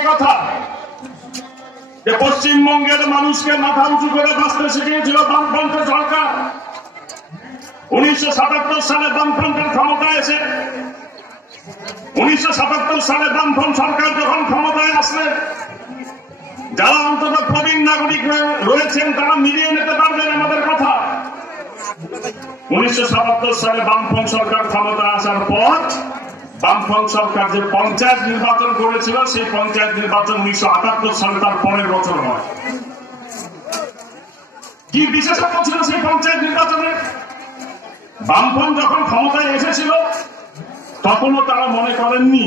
এই কথা যে পশ্চিমবঙ্গের মানুষকে মাথা উঁচু করে বাঁচতে শিখিয়েছিল বামফ্রন্টের সরকার। 1977 সালে বামফ্রন্টের ক্ষমতায় এসে 1977 সালে বামফ্রন্ট সরকার যখন ক্ষমতায় আসলে যারা অন্তত প্রবীণ নাগরিক রয়েছেন তারা মিলিয়ে নিতে পারবেন আমাদের কথা। 1977 সালে বামফ্রন্ট সরকার ক্ষমতায় আসার পর বামফ্রন্ট সরকার যে পঞ্চায়েত নির্বাচন করেছিল সেই পঞ্চায়েত নির্বাচন 1978 সালে তার পরের বছর হয়। কি বিশেষত্ব ছিল সেই পঞ্চায়েত নির্বাচনে? বামফ্রন্ট যখন ক্ষমতায় এসেছিল তখনও তারা মনে করেননি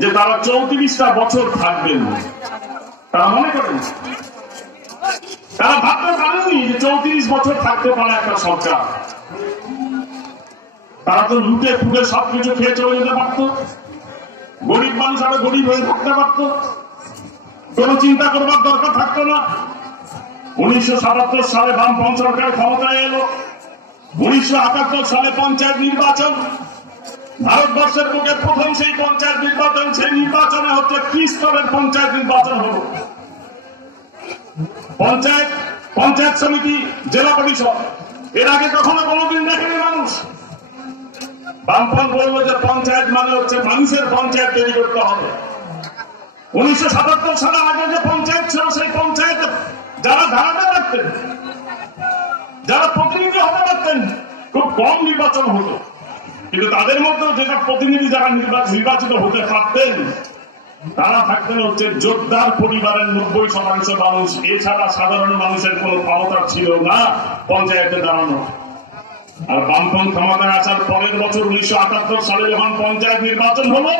যে তারা 34টা বছর থাকবেন। তারা মনে করেন, তারা ভাবতে পারেননি যে 34 বছর থাকতে পারে একটা সরকার। তারা তো লুটে ফুটে সবকিছু খেয়ে চলে যেতে পারত, গরিব মানুষ আরো গরিব হয়ে থাকতে পারত, কোন চিন্তা করবার দরকার থাকতো না। 1977 সালে বামফ্রন্ট সরকার ক্ষমতায় এলো। 1978 সালে পঞ্চায়েত নির্বাচন, ভারতবর্ষের বুকে প্রথম সেই পঞ্চায়েত নির্বাচন। সেই নির্বাচনে হচ্ছে ত্রিস্তরের পঞ্চায়েত নির্বাচন হল। পঞ্চায়েত সমিতি, জেলা পরিষদ, এর আগে কখনো কোনোদিন দেখেনি মানুষ। বামফ্রন্ট বলল যে পঞ্চায়েত মানে হচ্ছে মানুষের পঞ্চায়েত তৈরি করতে হবে। 1977 সালের আগে যে পঞ্চায়েত ছিল সেই পঞ্চায়েতে যারা দাঁড়াতে পারতেন, যারা প্রতিনিধি হতে পারতেন, খুব কম নির্বাচন হতো। কিন্তু তাদের মধ্যেও যেটা প্রতিনিধি যারা নির্বাচিত হতে পারতেন তারা থাকতেন হচ্ছে যোদ্ধার পরিবারের 90% মানুষ। এছাড়া সাধারণ মানুষের কোন ক্ষমতা ছিল না পঞ্চায়েতে দাঁড়ানো। আর বামফ্রন্ট ক্ষমতায় আসার পরের বছর 1978 সালে যখন পঞ্চায়েত নির্বাচন হলো,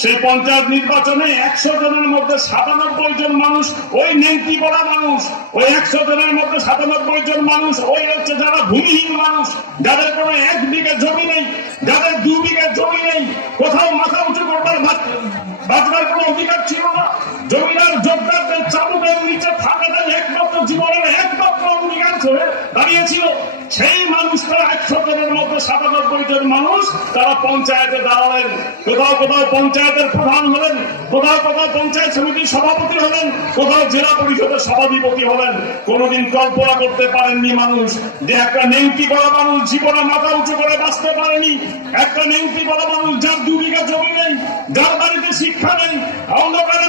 সেই পঞ্চায়েত নির্বাচনে 100 জনের মধ্যে 97 জন মানুষ ওই নেংটি পড়া মানুষ। ওই 100 জনের মধ্যে 97 জন মানুষ ওই হচ্ছে যারা ভূমিহীন মানুষ, যাদের কোনো 1 বিঘা জমি নেই, যাদের 2 বিঘা জমি নেই, কোথাও মাথা উঁচু করবার বাঁচবার কোনো অধিকার ছিল না। জমিদার যোদ্ধাদের চাবুকের নিচে থাকাটাই একমাত্র জীবনের একমাত্র অঙ্গীকার হয়ে দাঁড়িয়েছিল। সেই মানুষটা 100 জনের মধ্যে 97 জন মানুষ তারা পঞ্চায়েতে দাঁড়ালেন। কোথাও কোথাও পঞ্চায়েতের প্রধান হলেন, কোথাও কোথাও পঞ্চায়েত সমিতির সভাপতি হলেন, কোথাও জেলা পরিষদের সভাধিপতি হলেন। কোনদিন কল্পনা করতে পারেননি মানুষ যে একটা নেংটি করা মানুষ জীবনে মাথা উঁচু করে বাঁচতে পারেনি। একটা নেংটি করা মানুষ যার 2 বিঘা জমি নেই, যার বাড়িতে শিক্ষা নেই, অন্ধকারে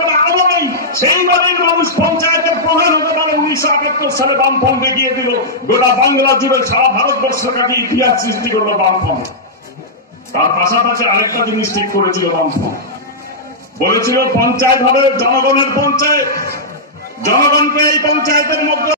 কোনো আলো নেই, সেই বাড়ির মানুষ পঞ্চায়েতের প্রধান হতে পারে। 1978 সালে বামফ্রন্ট দেখিয়ে দিল। গোটা বাংলা জুড়ে সারা ভারতবর্ষের কাছে ইতিহাস সৃষ্টি করলো বামফ্রন্ট। তার পাশাপাশি আরেকটা জিনিস ঠিক করেছিল বামফ্রন্ট, বলেছিল পঞ্চায়েত হবে জনগণের পঞ্চায়েত। জনগণকে এই পঞ্চায়েতের মধ্যে